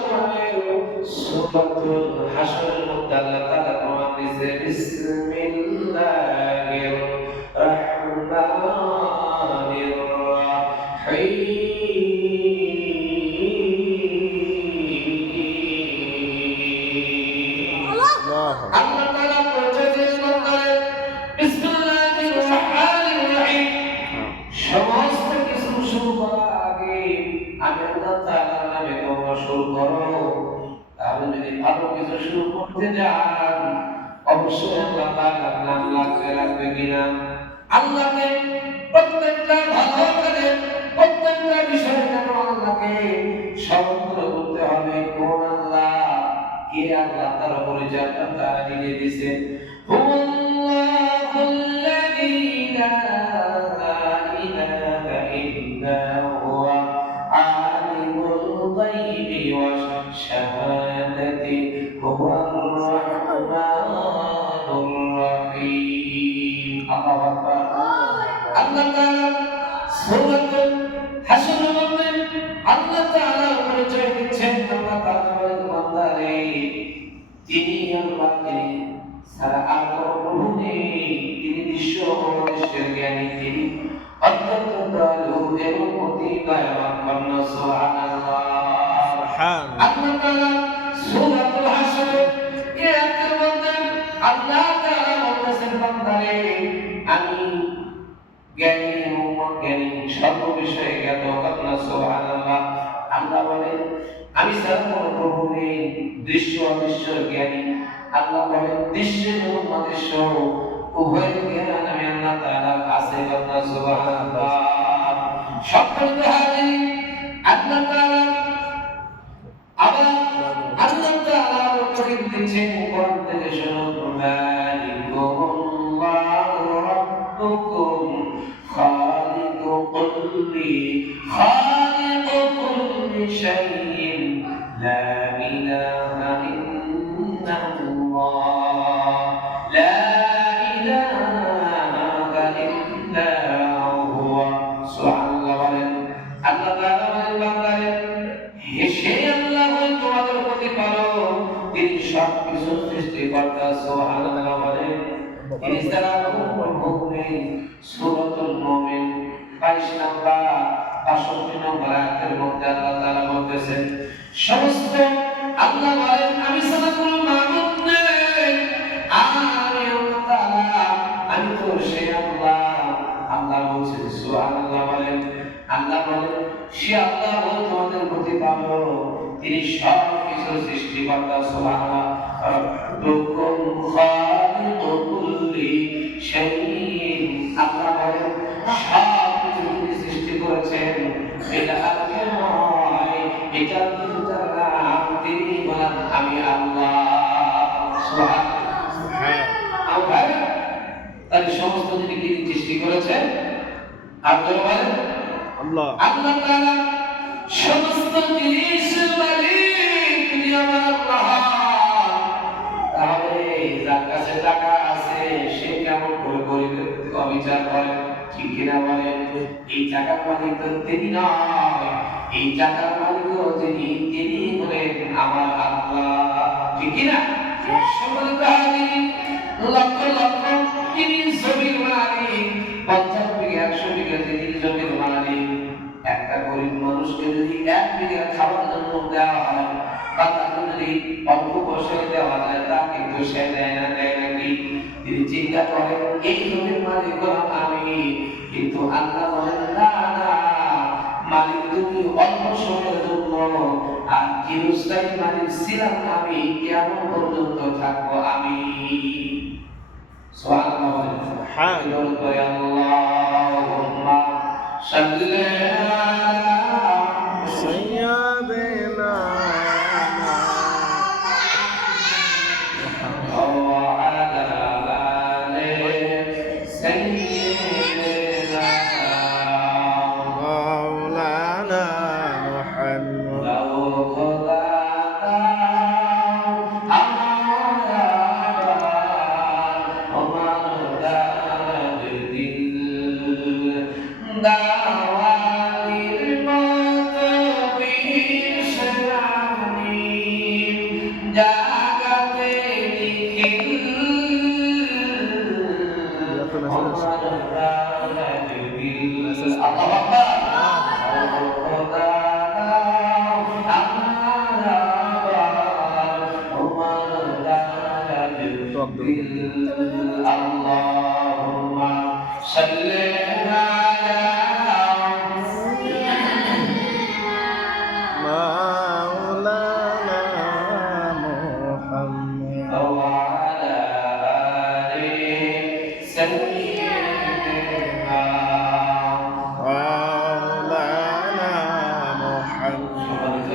কোরআনের সূরাতুল হাশরের মধ্যে আল্লাহ তাআলা প্রমাণ দিয়েছে বিসমিল্লাহির রাহমানির রাহিম। আল্লাহ তাআলা বলেছেন বিসমিল্লাহির রাহমানির রাহিম। সমস্ত কিছু শুরু করার আগে আমি আল্লাহ তাআলার নামে তোমরা শুরু করো। তাহলে যদি ভালো কিছু শুরু করতে যান অবশ্যই আল্লাহ তাআলার নাম লাগবে কিনা? আল্লাহকে প্রত্যেকটা ভালো কাজে প্রত্যেকটা বিষয়ে যেন আল্লাহকে স্মরণ করে বলতে হবে। কোন আল্লাহ? কে আল্লাহ? তার পরিচয়টা তারা দিয়ে দিয়েছে। হুয়াল্লাহুল্লাযী লা ইলাহা ইল্লা হুয়া আলিমুল গায়বি ওয়াশ শাহাদাতি হুয়ার রাহমানুর রাহিম। আল্লাহু আকবার। আল্লাহ তাআলা সূরাতুল হাশরের মধ্যে আল্লাহ তাআলা পরিচয় দিচ্ছেন। আল্লাহ তাআলা বলেন, বান্দারে তিনি আল্লাহ, তিনি সারা আর কোনো প্রভু নেই। তিনি বিশ্ব অদৃশ্যের জ্ঞানী, তিনি অত্যন্ত দয়ালু এবং অতি দয়াবান। সুবহানাল্লাহ। আল্লাহ তাআলা সূরাতুল হাশরের এই আয়াতের মধ্যে আল্লাহ তাআলা বলতেছেন, বান্দারে আমি জ্ঞানী এবং অজ্ঞানী সর্ব বিষয়ে জ্ঞাত। সুবহানাল্লাহ। আল্লাহ বলেন আমি ছাড়া কোনো প্রভু নেই, দৃশ্য অদৃশ্যের জ্ঞানী। আল্লাহ বলেন দৃশ্য এবং অদৃশ্য উভয় জ্ঞান আমি আল্লাহ তাআলার কাছে। সুবহানাল্লাহ। সম্মানিত হাজির, আল্লাহ তাআলা আবার আল্লাহ তাআলা বলেন দিচ্ছেন কোরআন থেকে শুনুন, যালিকুমুল্লাহু রাব্বুকুম খালিকু কুল্লি শাইইন লা ইলাহা ইল্লাল্লাহ লা ইলাহা ইল্লা হুয়া। সুবহানাল্লাহ। বলেন আল্লাহ তাআলা বলেন, বান্দারে সে আল্লাহ তোমাদের প্রতিপালক, তিনি সবকিছু সৃষ্টিকর্তা। সুবহানাল্লাহ। বলেন তিনি ছাড়া কোনো প্রভু নেই। সূরাতুল মুমিন 22 নম্বর 65 নম্বর আয়াতের মধ্যে আল্লাহ তাআলা বলতেছেন সমস্ত আল্লাহ বলেন আমি ছাড়া কোনো মাবুদ নেই। আমি আল্লাহ তাআলা, আমি তো সেই আল্লাহ। আল্লাহ বলছেন সুবহানাল্লাহ। বলেন আল্লাহ বলেন সে আল্লাহ তোমাদের প্রতিপালক, তিনি সবকিছু সৃষ্টিকর্তা। সুবহানাল্লাহ। রব্বুকুম খালিকু কুল্লি শাইইন। আল্লাহ বলেন সবকিছু তিনি সৃষ্টি করেছেন। এটা আল্লাহ নয়, এটা আল্লাহ। তিনি বলেন আমি আল্লাহ। সুবহানাল্লাহ। তাহলে সমস্ত যিনি সৃষ্টি করেছেন আর বলেন আল্লাহ। আল্লাহ তাআলা সমস্ত জিনিসের মালিক, তিনি আমার আল্লাহ। তাহলে যার কাছে টাকা আছে সে কেমন করে গরিবের প্রতি অবিচার করে? ঠিক কিনা বলেন? এই টাকার মালিক তো তিনি নয়, এই টাকার মালিকও যিনি, তিনি হলেন আমার আল্লাহ। ঠিক কিনা? সম্মানিত হাজির, লক্ষ লক্ষ তিনি জমির মালিক, 50 বিঘা 100 বিঘা তিনি জমির মালিক। একটা গরিব মানুষকে যদি 1 বিঘা খাওয়ার জন্য দেওয়া হয় বা তাকে যদি অল্প পয়সা দেওয়া যায়, তা কিন্তু সে দেয় না, দেয় নাকি? তিনি চিন্তা করেন এই জমির মালিক হলাম আমি, কিন্তু আল্লাহ বলেন না না, মালিক তুমি অল্প সময়ের জন্য, আর চিরস্থায়ী মালিক ছিলাম আমি, কেমন পর্যন্ত থাকবো আমি। সুবহানাল্লাহ। আল্লাহুম্মা সাল্লি আলা সাইয়্যিদিনা ওয়া আলা আলি সাইয়্যিদিনা মাওলানা মুহাম্মদ। দাওয়া সাল্লি আলা মাওলানা মুহাম্মদ ওয়া আলা আলি সাইয়্যিদিনা মাওলানা মুহাম্মদ।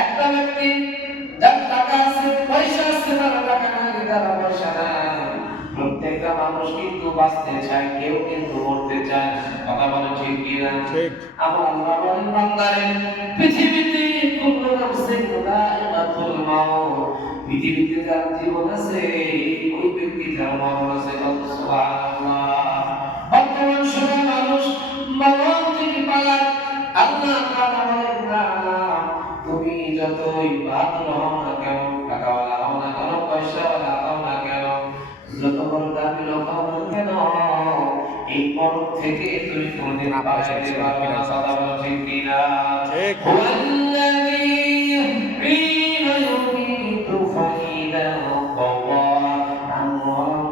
একটা ব্যক্তি যার টাকা আছে, পয়সা আছে, তার টাকা নাই, তার পয়সা নাই। প্রত্যেকটা মানুষ কিন্তু বাঁচতে চায়, কেউ কিন্তু মরতে চায়। কথা বলে ঠিক কিনা? ঠিক। আমার আল্লাহ বলেন বান্দারে, পৃথিবীতে কুল্লু নাফসিন যায়িকাতুল মাউত, পৃথিবীতে যার জীবন আছে ওই ব্যক্তি যার মরণ আছে। সুবহানাল্লাহ। বর্তমান সময় মানুষ মরণ থেকে পালায়। আল্লাহ তাআলা বলেন না, তুমি যতই বাদর হও না কেন, টাকাওয়ালা হও না কেন, পয়সাওয়ালা হও না কেন, যত বড় দামি লোক হও না কেন, এই মরণ থেকে তুমি কোনদিন বাঁচতে পারবে না। কথা বলো ঠিক কিনা? ঠিক। হুয়াল্লাযী হিনা ইউমীতু ফাইদা ক্বাদা আমরান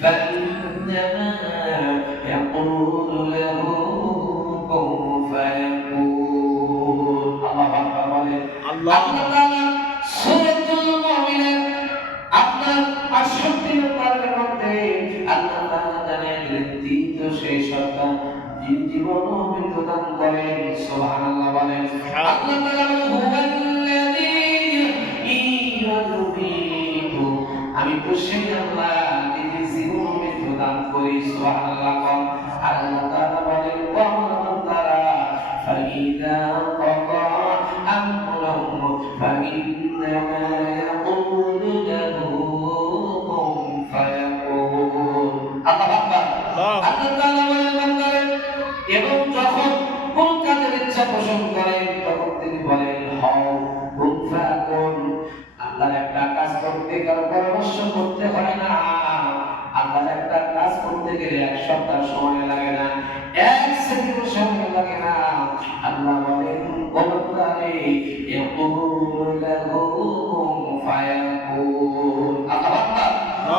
ফাইন্নামা ইয়াকুলু লাহু কুন ফায়াকুন। আল্লাহু আকবার বলেন। আল্লাহ। আল্লাহ তাআলা সূরাতুল মুমিনের আপনার ৬৮ নম্বরের মধ্যে আল্লাহ তাআলা জানিয়ে দিলেন, দ্বিতীয় সেই সত্তা যিনি জীবন ও মৃত্যু দান করেন। সুবহানাল্লাহ বলেন। আল্লাহ তাআলা বলেন, হুয়াল্লাযী ইউহয়ী ওয়া ইউমীতু, আমি তো সেই আল্লাহ যিনি জীবন ও মৃত্যু দান করি। সুবহানাল্লাহ। আর আল্লাহ তাআলা বলেন, ওয়া তারা ফাইদা ক্বাদা আমরাহু ফাইন্নামা ইয়াকুলু লাহু কুন ফায়াকুন। আল্লাহু আকবার। আল্লাহ তাআলা বলেন বান্দারে, এবং যখন কোন কাজের ইচ্ছা পোষণ করেন তখন তিনি বলেন হও, কুন ফায়াকুন। আল্লাহর একটা কাজ করতে কারো পরামর্শ করতে হয় না। আল্লাহর একটা কাজ করতে গেলে এক সপ্তাহ সময় লাগে না, এক সেকেন্ড সময় লাগে না। আল্লাহ বলেন, ও বান্দারে, ইয়াকুলু লাহু কুন ফায়াকুন। আল্লাহু আকবার।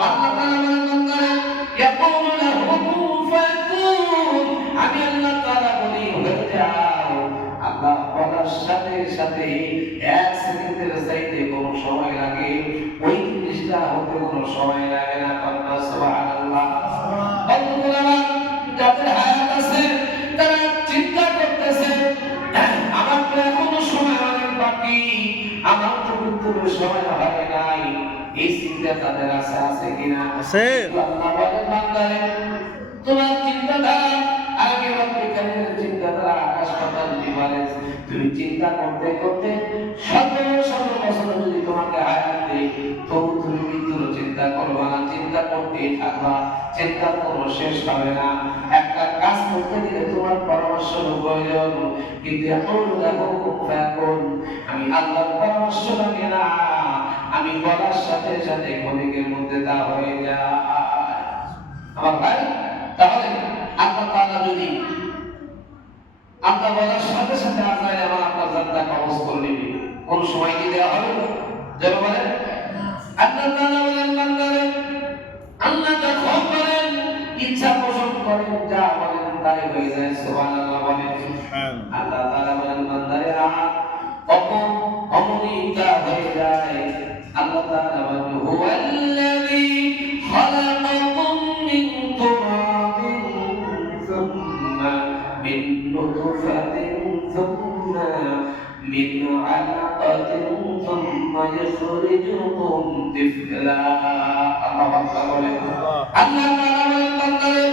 আল্লাহ তাআলা বলেন বান্দারে, ইয়াকুলু লাহু কুন ফায়াকুন। আমি আল্লাহ তাআলা বলি হয়ে যাও। আল্লাহ বলার সাথে সাথে এক সেকেন্ডের চাইতে কোনো সময় লাগে, ওই জিনিসটা হতে কোনো সময় লাগে না। সুবহানাল্লাহ। বন্ধুরা, যাদের হায়াত আছে তারা চিন্তা করতেছে, আমার তো এখনো সময় অনেক বাকি, আমার তো মৃত্যুর সময় হয় নাই। এই চিন্তা তাদের আছে কিনা? আছে। আল্লাহ বলেন বান্দারে, তোমার চিন্তাধারা আগে রব্বিকারীমের চিন্তাধারা আকাশ পাতাল ডিফারেন্স। তুমি চিন্তা করতে করতে শত শত বছর যদি তোমাকে হায়াত দেই, তবু তুমি মৃত্যুর চিন্তা করবা না, চিন্তা করতেই থাকবা, চিন্তা কোনো শেষ হবে না। একটা কাজ করতে গেলে তোমার পরামর্শের প্রয়োজন, কিন্তু এখন দেখো এখন আমি আল্লাহর পরামর্শ লাগে না, আমি বলার সাথে সাথে ক্ষণিকের মধ্যে তা হয়ে যায়। আমার ভাই, তাহলে আল্লাহ তাআলা যদি আল্লাহ বলার সাথে সাথে আল্লাহ আমার আপনার জানটা কবজ করে নেবে, কোন সময় কি দেওয়া হবে? যেন বলেন আল্লাহ তাআলা বলেন বান্দারে, আল্লাহ যখন বলেন ইচ্ছা পোষণ করেন, যা বলেন তাই হয়ে যায়। সুবহানাল্লাহ বলেন। আল্লাহ তাআলা বলেন বান্দারে, অমনি তা হয়ে যায়। আল্লাহ তাআলা বলেন, হুয়াল্লাযী খালাকাকুম মিন তুরাবিন সুম্মা মিন নুতফাতিন সুম্মা মিন আলাকাতিন সুম্মা ইখরিজুকুম তিফলা। আল্লাহু আকবার বলেন। আল্লাহ তাআলা বলেন বান্দারে,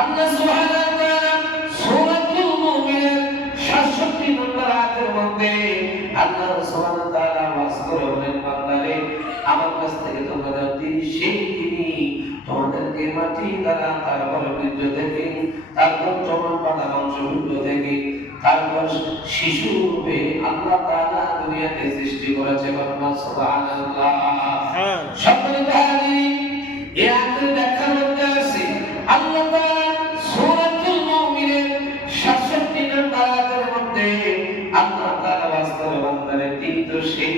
আল্লাহ সুবহানাহু ওয়া তাআলা সূরাতুল মুমিনের ৬৭ নম্বর আয়াতের মধ্যে আল্লাহ সুবহানাহু ওয়া তাআলা ওয়াজ করে বলেন বান্দারে, আমার কাছ থেকে তোমরা তিনি সেই তিনি তোমাদেরকে মাটি দ্বারা, তারপর বীর্য থেকে, তারপর চমন পাতা মাংসপুত্র থেকে, তারপর শিশু রূপে আল্লাহ তাআলা দুনিয়াতে সৃষ্টি করেছে। সুবহানাল্লাহ। সকলে ভাই এই আয়াতের ব্যাখ্যার মধ্যে আছে আল্লাহ তাআলা সূরাতুল মুমিনের ৬৭ নম্বর আয়াতের মধ্যে আল্লাহ তাআলা ওয়াজ করে বান্দারে, তিনি তো সেই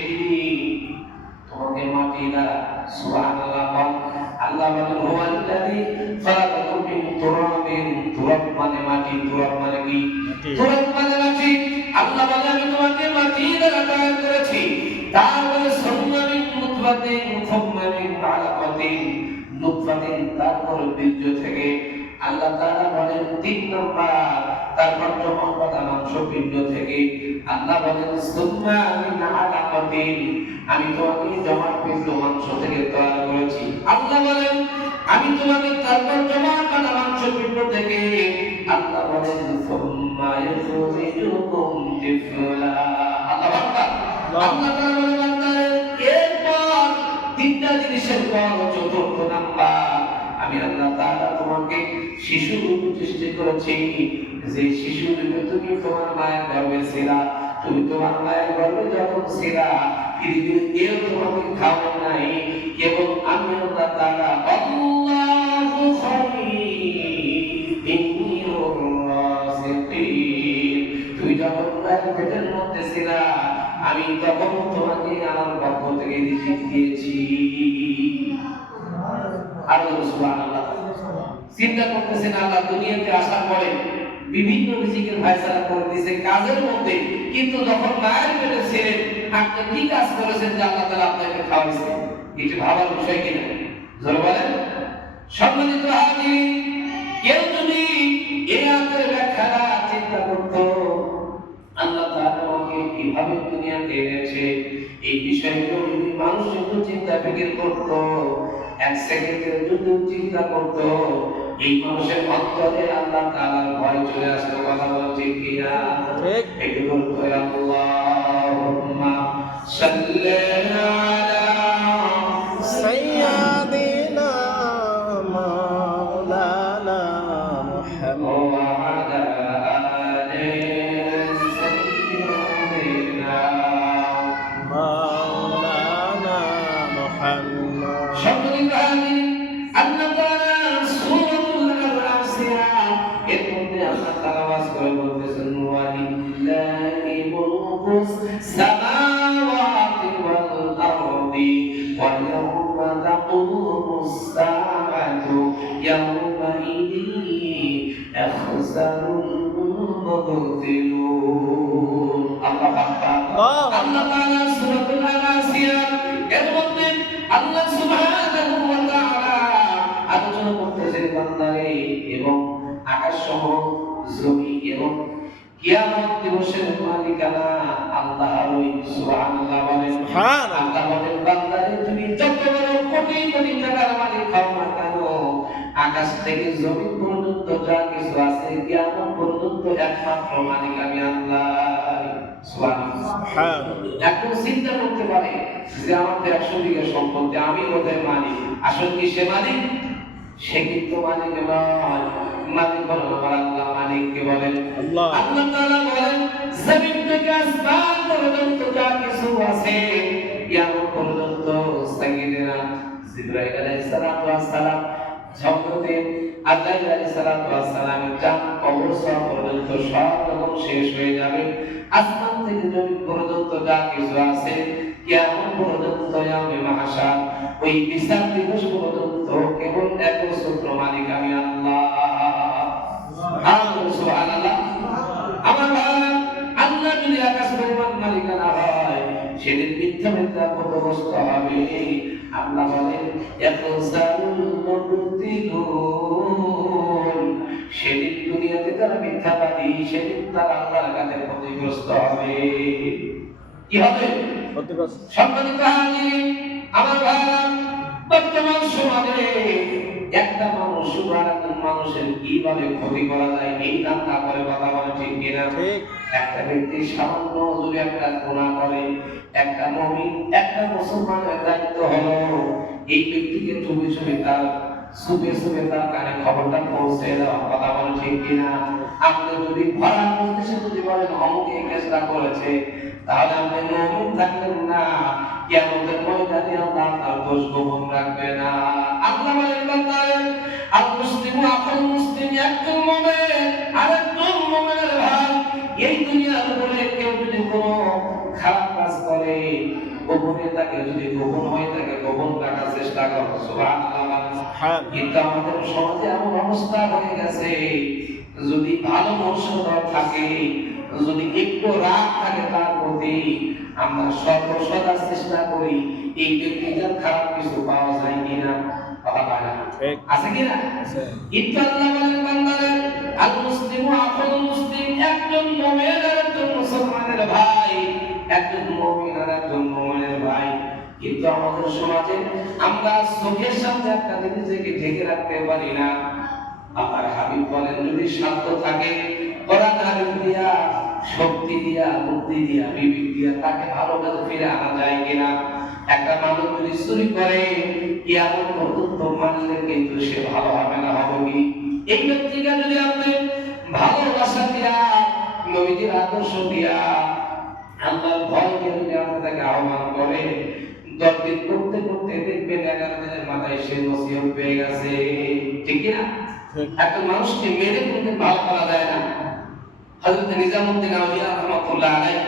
সুবহানাল্লাহ। আল্লাহ বলেন হুয়াল্লাযী খালাকাকুম মিন তুরাবিন, তুরাব মানে মাটি, তুরাব মানে কি? তুরাব মানে মাটি। আল্লাহ বলে আমি তোমাকে মাটি দ্বারা তৈরি করেছি। তারপরে সুম্মা মিন নুতফাতিন, সুম্মা মিন আলাকাতিন, নুতফাতিন তারপর বীর্য থেকে। আল্লাহ তাআলা বলেন ৩ নম্বর, তারপর যখন কথা মাংসপিণ্ড থেকে। আল্লাহ বলেন সুম্মা মিন আলাকাতিন, আমি তোমাকে জমাট পিণ্ড মাংস থেকে তৈরি করেছি। আল্লাহ বলেন আমি তোমাকে তারপর জমাট কাটা মাংসপিণ্ড থেকে। আল্লাহ বলেন সুম্মা ইখরিজুকুম তিফলা। আল্লাহু আকবার। আল্লাহ তাআলা বলেন বান্দারে এরপর ৩টা জিনিসের পর ৪র্থ নাম্বার, আমি আল্লাহ তাআলা তোমাকে শিশু রূপে সৃষ্টি করেছি। যে শিশু রূপে তুমি তোমার মায়ের গর্ভে ছিলা, তুমি তোমার মায়ের গর্ভে যখন ছিলা পৃথিবীর কেউ তোমাকে খাওয়ায় নাই, কেবল আমি আল্লাহ তাআলা। আল্লাহু খায়রুর রাযিকিন, তুমি যখন মায়ের পেটের মধ্যে ছিলা আমি তখন তোমাকে আমার পক্ষ থেকে রিজিক দিয়েছি। আর সুবহানাল্লাহ। চিন্তা করতেছেন আল্লাহ দুনিয়াতে আসার পরে বিভিন্ন রিজিকের ফয়সালা করে দিয়েছে কাজের মধ্যে, কিন্তু যখন মায়ের পেটে ছিলেন আপনি কি কাজ করেছেন যে আল্লাহ তাআলা আপনাকে খাওয়াইছে? এটা ভাবার বিষয় কিনা? জোরে বলেন। সম্মানিত হাজির, কেউ যদি এই আয়াতের ব্যাখ্যাটা চিন্তা করত, আল্লাহ তাআলা আমাকে কিভাবে দুনিয়াতে এনেছে, এই বিষয়গুলো যদি মানুষ একটু চিন্তা ফিকির করত, এক সেকেন্ডের যদি চিন্তা করত, এই মানুষের অন্তরে আল্লাহ তাআলার ভয় চলে আসতো। কথা বলা ঠিক কিনা? ঠিক। একটু বলতো আল্লাহুম্মা সাল্লি আলা সাইয়্যিদিনা মাওলানা মুহাম্মদ ওয়া আলা আলি সাইয়্যিদিনা মাওলানা মুহাম্মদ। সম্মানিত হাজির, আল্লাহ তাআলা সূরাতুল আল-আসিয়া এর মধ্যে আল্লাহ তাআলা ওয়াজ করে বলতেছেন ওয়ালিল্লাহি মুলকুস সামাওয়াতি ওয়াল আরদি ওয়া ইয়াওমা তাকুমুস সাআতু ইয়াওমাইযিন ইয়াখসারুল মুবতিলুন। আল্লাহু আকবার। আল্লাহ তাআলা সূরাতুল আল-আসিয়া এর মধ্যে আল্লাহ সুবহানাহু ওয়া তাআলা আলোচনা করতেছেন বান্দারে এবং আকাশ সহ জমি এবং কিয়ামত দিবসের মালিকানা আল্লাহরই। সুবহানাল্লাহ বলেন। সুবহানাল্লাহ। আল্লাহ বলেন বান্দারে তুমি যত বড় কোটি কোটি টাকার মালিক হও না কেন, আকাশ থেকে জমি পর্যন্ত যা কিছু আছে কিয়ামত পর্যন্ত একমাত্র মালিক আমি আল্লাহ। সুবহানাল্লাহ। সুবহানাল্লাহ। এখন চিন্তা করতে পারে যে আমার 100 বিঘা সম্পত্তি আমি বোধহয় মালিক, আসলে কি সে মালিক? সে কিন্তু মালিক নয়। মালিক হলো আমার আল্লাহ। মালিক কে বলেন? আল্লাহ। আল্লাহ তাআলা বলেন জমিন থেকে আসমান পর্যন্ত যা কিছু আছে কিয়ামত পর্যন্ত সাইয়্যিদিনা জিবরাইল আলাইহিস সালাতু ওয়াস সালাম জগতে আজরাইল আলাইহিস সালাতু ওয়াস সালামের জান কবর সব পর্যন্ত সব রকম শেষ হয়ে যাবে। আসমান থেকে জমিন পর্যন্ত যা কিছু আছে কিয়ামত পর্যন্ত ইয়াউমে মাহশার ওই বিচার দিবস পর্যন্ত কেবল একমাত্র মালিক আমি আল্লাহ। সুবহানাল্লাহ। আমার ভাই, আল্লাহ যদি আকাশ পরিমাণ মালিকানা হয় সেদিন মিথ্যা মিথ্যা ক্ষতিগ্রস্ত হবে। আল্লাহ বলেন ইয়াকুসারুল মুবতিলুন, সেদিন দুনিয়াতে যারা মিথ্যাবাদী সেদিন তারা আল্লাহর কাছে ক্ষতিগ্রস্ত হবে। কি হবে? ক্ষতিগ্রস্ত। সম্মানিত হাজির, আমার ভাইরা, বর্তমান সমাজে একটা মানুষ আর একজন মানুষের কিভাবে ক্ষতি করা যায় এই ধান্দা করে কথা বলে ঠিক কিনা? ঠিক। একটা ব্যক্তি সামান্য যদি একটা গুনাহ করে, একটা মুমিন একটা মুসলমানের দায়িত্ব হলো এই ব্যক্তিকে চুপি চুপি তার কানে খবরটা পৌঁছে দেওয়া। কথা বলে ঠিক কিনা? আপনি যদি ভরা উদ্দেশ্যে যদি বলেন অমুক এই কাজটা করেছে, তাহলে আপনি মুমিন থাকলেন না, কিয়ামতের ময়দানে আল্লাহ তার দোষ গোপন রাখবে না। আল্লাহ বলেন বান্দারে আল মুসলিমু আখাল মুসলিম, একজন মুমিন আরেকজন মুমিনের ভাই। এই দুনিয়ার উপরে কেউ যদি কোনো খারাপ কাজ করে গোপনে থাকে, যদি গোপন হয়ে থাকে গোপন রাখার চেষ্টা করো। সুবহানাল্লাহ। কিন্তু আমাদের সমাজে এমন অবস্থা হয়ে গেছে, যদি ভালো মনুষ্যত্ব থাকে, যদি একটু রাগ থাকে তার প্রতি, আমরা সর্বসদা চেষ্টা করি এই ব্যক্তিটার খারাপ কিছু পাওয়া যায় কিনা, পাওয়া যায় না, আছে কিনা? কিন্তু আল্লাহ বলেন বান্দাদের, আল মুসলিমু আখুল মুসলিম, একজন মুমিন আর একজন মুসলমানের ভাই, একজন মুমিন আর একজন মুমিনের ভাই। কিন্তু আমাদের সমাজে আমরা চোখের সামনে একটা জিনিসকে ঢেকে রাখতে পারি না। আমার হাবিব বলেন, যদি সাধ্য থাকে কোরআন হাদিস দিয়া, শক্তি দিয়া, বুদ্ধি দিয়া, বিবেক দিয়া তাকে ভালো কাজে ফিরে আনা যায় কিনা। একটা মানুষ যদি চুরি করে কিয়ামত পর্যন্ত মানলে কিন্তু সে ভালো হবে না, হবে কি? এই ব্যক্তিকে যদি আপনি ভালোবাসা দিয়া, নবীজির আদর্শ দিয়া, আল্লাহর ভয়কে যদি আপনি তাকে আহ্বান করে, 10 দিন করতে করতে দেখবেন 11 দিনের মাথায় সে নসিহত পেয়ে গেছে, ঠিক কি না? একটা মানুষকে মেরে কিন্তু ভালো করা যায় না। হযরত নিজামউদ্দিন আউলিয়া রাহমাতুল্লাহ আলাইহি,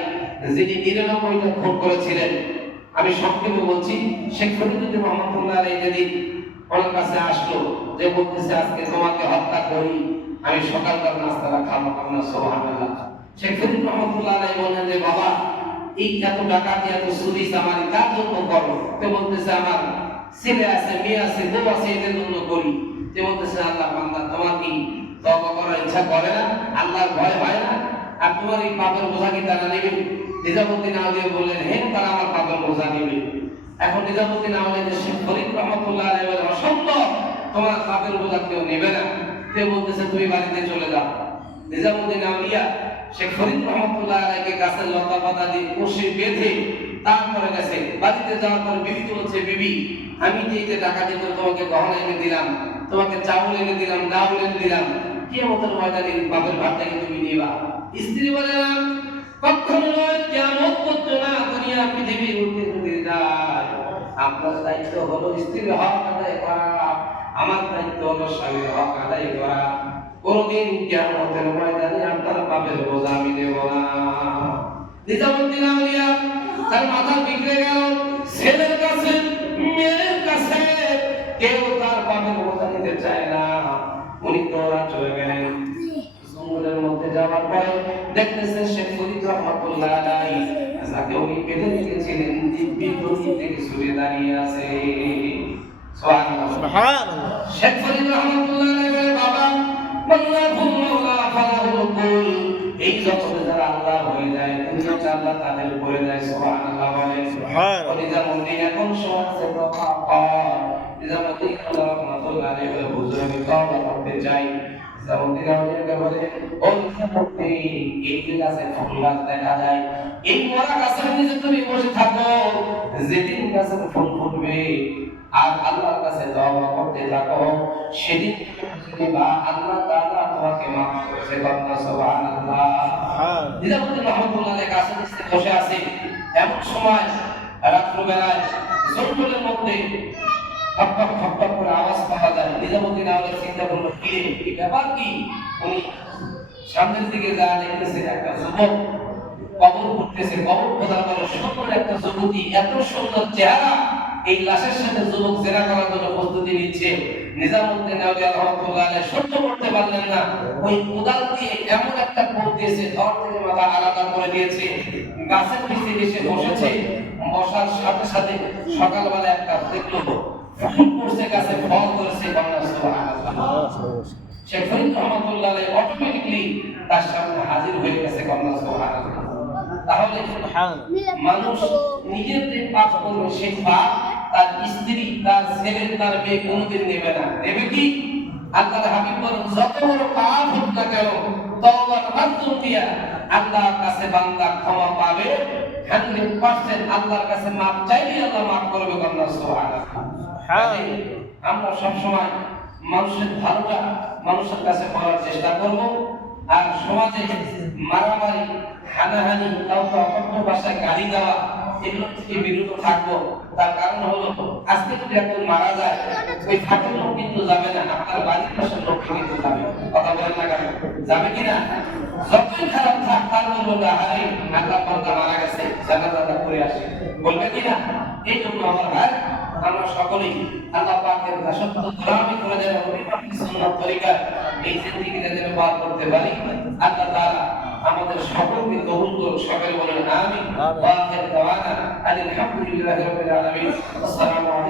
যিনি 99টা খুন করেছিলেন, আমি সংক্ষেপে বলছি, শেখ ফরিদুদ্দীন রহমাতুল্লাহ আলাইহি যেদিন ওনার কাছে আসলো, যে বলতেছে আজকে তোমাকে হত্যা করি, আমি সকালকার নাস্তাটা খাবো না, সুবহানাল্লাহ। শেখ ফরিদুদ্দীন রহমাতুল্লাহ আলাইহি বললেন যে বাবা, এই এত ডাকাতি, এত চুরি চামারি কার জন্য করো? তে বলতেছে আমার ছেলে আছে, মেয়ে আছে, বউ আছে, এদের জন্য করি। তে বলতেছে আল্লাহ বান্দা, তোমার কি তওবা করার ইচ্ছা করে না? আল্লাহর ভয় হয় না? আর তোমার এই পাপের বোঝা কি তারা নেবে? নিজামউদ্দিন আউলিয়া বললেন, হ্যাঁ তারা আমার পাপের বোঝা নেবে। এখন নিজামউদ্দিন আউলিয়া শেখ ফরিদ রহমাতুল্লাহ আলাইহি বলেন, অসম্ভব, তোমার পাপের বোঝা কেউ নেবে না। তে বলতেছে তুমি বাড়িতে চলে যাও। নিজামউদ্দিন আউলিয়া শেখ ফরিদ রহমাতুল্লাহ আলাইহিকে গাছের লতা পাতা দিয়ে কষে বেঁধে তারপরে গেছে। বাড়িতে যাওয়ার পর বিবি বলছে, বিবি আমি যে ডাকাতি করে তোমাকে গহনা এনে দিলাম, তোমাকে চাউল এনে দিলাম, ডাউল এনে দিলাম, কিয়ামতের ময়দানে বাপের ভাতটাকে তুমি নিবা? স্ত্রী বলে না, কখনো নয়, কিয়ামত পর্যন্ত না, দুনিয়া পৃথিবী উঠতে যদি যায়, আপনার দায়িত্ব হলো স্ত্রীর হক আদায় করা, আমার দায়িত্ব হলো স্বামীর হক আদায় করা। কোনদিন কিয়ামতের ময়দানে আপনার পাপের বোঝা আমি নেব না। নিজামউদ্দিন আউলিয়া তার মাথা বিগড়ে গেল, ছেলের কাছে, মেয়ের কাছে কেউ তার পাপের বোঝা নিতে চায় না। উনি তোরা চলে গেলেন। জঙ্গলের মধ্যে যাওয়ার পরে দেখতেছে শেখ ফরিদ রহমাতুল্লাহ আলাইহি, যাকে উনি বেঁধে রেখেছিলেন, দিব্যি গতি থেকে সরে দাঁড়িয়ে আছে। সুবহানাল্লাহ, সুবহানাল্লাহ। শেখ ফরিদ রহমাতুল্লাহ আলাইহি, বাবা আল্লাহুম্মা ফালাহুল কুল, এই জগতে যারা আল্লাহ হয়ে যায়, দুনিয়াতে আল্লাহ তাদের উপরে দেয়। সুবহানাল্লাহ বলেন। সুবহানাল্লাহ। নিজামউদ্দিন এখন সমাজে কথা কয়, নিজামউদ্দিন রহমাতুল্লাহ আলাইহি হুজুর আমি তওবা করতে চাই। নিজামউদ্দিন আউলিয়াকে বলে, ও নিজামউদ্দিন, এই যে গাছে ফুল গাছ দেখা যায়, এই মরা গাছের নিচে তুমি বসে থাকো, যেদিন গাছের ফুল ফুটবে আর আল্লাহর কাছে তওবা করতে থাকো, সেদিন আল্লাহ তাআলা তোমাকে maaf করেছে। সুবহানাল্লাহ। নিজামউদ্দিন রহমাতুল্লাহ আলাইহি গাছের নিচে বসে আছে। এমন সময় রাত্র বেলায় জঙ্গলের মধ্যে ঠক ঠক করে আওয়াজ পাওয়া যায়। নিজামউদ্দিন আউলিয়া চিন্তা করলো, কি রে, কি ব্যাপার কি? উনি সামনের দিকে যা দেখতেছে, একটা যুবক কবর করতেছে। কবর খোদার পরে সুন্দর একটা যুবতী, এত সুন্দর চেহারা, এই লাশের সাথে যুবক জেরা করার জন্য প্রস্তুতি নিচ্ছে। নিজামউদ্দিন আউলিয়া রাহমাতুল্লাহ আলাইহি সহ্য করতে পারলেন না, ওই কোদাল দিয়ে এমন একটা কোপ দিয়েছে, ধর থেকে মাথা আলাদা করে দিয়েছে। গাছের নিচে এসে বসেছে। বসার সাথে সাথে সকালবেলা একটা দেখলো ফুল পড়ছে, গাছে ফল ধরেছে। সুবহানাল্লাহ। শেখ ফরিদ রহমাতুল্লাহ আলাইহি অটোমেটিক্যালি তার সামনে হাজির হয়ে গেছে। সুবহানাল্লাহ। তাহলে মানুষ নিজের যে পাপ করবে, সেই পাপ তার স্ত্রী, তার ছেলে, তার মেয়ে কোনোদিন নেবে না। নেবে কি? আল্লাহর হাবিব বলেন, যত বড় পাপ হোক না কেন, তওবার মাধ্যম দিয়া আল্লাহর কাছে বান্দা ক্ষমা পাবে। 100% আল্লাহর কাছে মাপ চাইলে আল্লাহ মাফ করবে। সুবহানাল্লাহ। আমরা সব সময় মানুষের ভালোটা মানুষের কাছে করার চেষ্টা করব, আর সমাজে মারামারি, হানাহানি, কাউকে অকথ্য ভাষায় গালি দেওয়া, এগুলো থেকে বিরত থাকবো। তার কারণ হলো আজকে যদি একজন মারা যায় ওই খাটের লোক কিন্তু যাবে না, আপনার বাড়ির পাশের লোক কিন্তু যাবে। কথা বলেন না কেন? যাবে কিনা? যতই খারাপ থাক তার বলবে আরে আল্লাহ বান্দা মারা গেছে, জানাজা করে আসি, বলবে কিনা? এই জন্য আমার ভাই আমরা সকলেই আল্লাহ পাকের দাসত্ব গোলামি করে যেন নবী পাকের সুন্নাত তরিকা এই জিন্দেগিতে যেন পার করতে পারি। আল্লাহ তাআলা আমাদের সকলকে কবুল করুন। সকলে বলেন আমিন। ওয়া আখির দাওয়ানা আলহামদুলিল্লাহি রাব্বিল আলামিন। আসসালামু আলাইকুম।